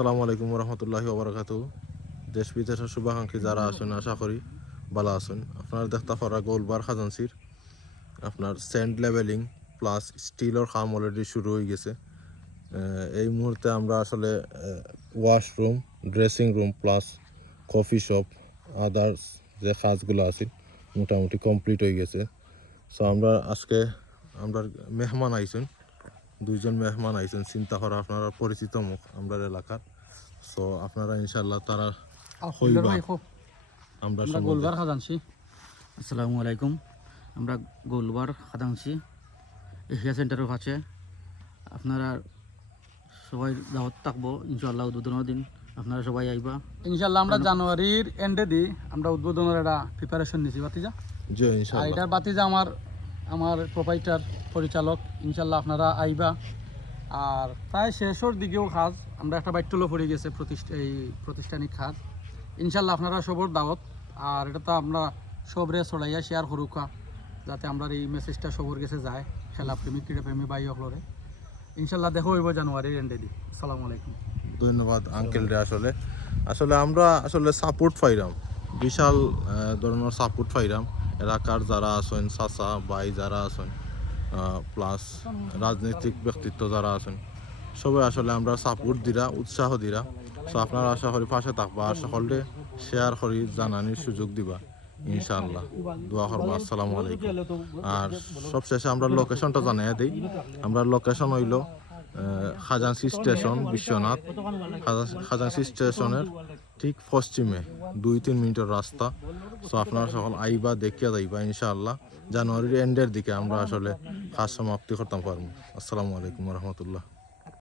আসসালামু আলাইকুম রহমতুল্লাহি ওবরাকাতুহু। দেশ বিদেশের শুভাকাঙ্ক্ষী যারা আছেন আশা করি ভালো আছেন। আপনার দেখতে পারা গোলবার খাজানসির আপনার স্যান্ড লেভেলিং প্লাস স্টিলের কাম অলরেডি শুরু হয়ে গেছে। এই মুহূর্তে আমরা আসলে washroom, dressing room plus coffee shop others যে কাজগুলো আছে মোটামুটি কমপ্লিট হয়ে গেছে। সো আমরা আজকে আমরা মেহমান আইছেন, দুইজন মেহমান আইছেন চিন্তা করা আপনারা পরিচিত মুখ আমরা এলাকার। সো আপনারা ইনশাল্লাহ তারা আমরা গোলবার খাজানছি। আসসালামু আলাইকুম। আমরা গোলবার খাজানছি এশিয়া সেন্টারের কাছে। আপনারা সবাই দাওয়াত থাকবো ইনশাআল্লাহ। উদ্বোধনের দিন আপনারা সবাই আইবা ইনশাআল্লাহ। আমরা জানুয়ারির এন্ডে দিই আমরা উদ্বোধনের একটা প্রিপারেশন নিছি বাতিজা। জি আর ইনশাআল্লাহ এটার বাতিজা আমার প্রোপাইটার পরিচালক। ইনশাআল্লাহ আপনারা আইবা। আর প্রায় শেষের দিকেও কাজ আমরা একটা বাইট্টলও পড়ে গেছে এই প্রতিষ্ঠানিক কাজ। ইনশাল্লাহ আপনারা সবর দাওয়াত। আর এটা তো আমরা সবরে ছড়াইয়া শেয়ার করুকা যাতে আমরা এই মেসেজটা সবর কাছে যায়, খেলা প্রেমিক ক্রীড়া প্রেমী ভাই হলরে। ইনশাল্লাহ দেখো হইব জানুয়ারির এন্ডে দি। আসসালামু আলাইকুম। ধন্যবাদ আঙ্কেল রে। আসলে আমরা সাপোর্ট পাইলাম, বিশাল ধরনের সাপোর্ট পাইলাম এলাকার যারা আছেন চাচা ভাই যারা আছেন প্লাস রাজনৈতিক ব্যক্তিত্ব যারা আছেন সবাই আসলে আমরা সাপোর্ট দিরা উৎসাহ দিরা। সো আপনারা আশা করি পাশে থাকবা আর সকলে শেয়ার করি জানানির সুযোগ দিবা ইনশাআল্লাহ। দোয়া করবা। আসসালামু আলাইকুম। আর সবশেষে আমরা লোকেশনটা জানিয়ে দিই। আমরা লোকেশন হইল খাজানসি স্টেশন বিশ্বনাথ। খাজানসি স্টেশনের ঠিক পশ্চিমে 2-3 মিনিটের রাস্তা। সো আপনারা সকল আইবা দেখিয়া যাইবা ইনশাআল্লাহ। জানুয়ারির এন্ডের দিকে আমরা আসলে কাজ সমাপ্তি করতাম পারবো। আসসালামু আলাইকুম রহমতুল্লাহ।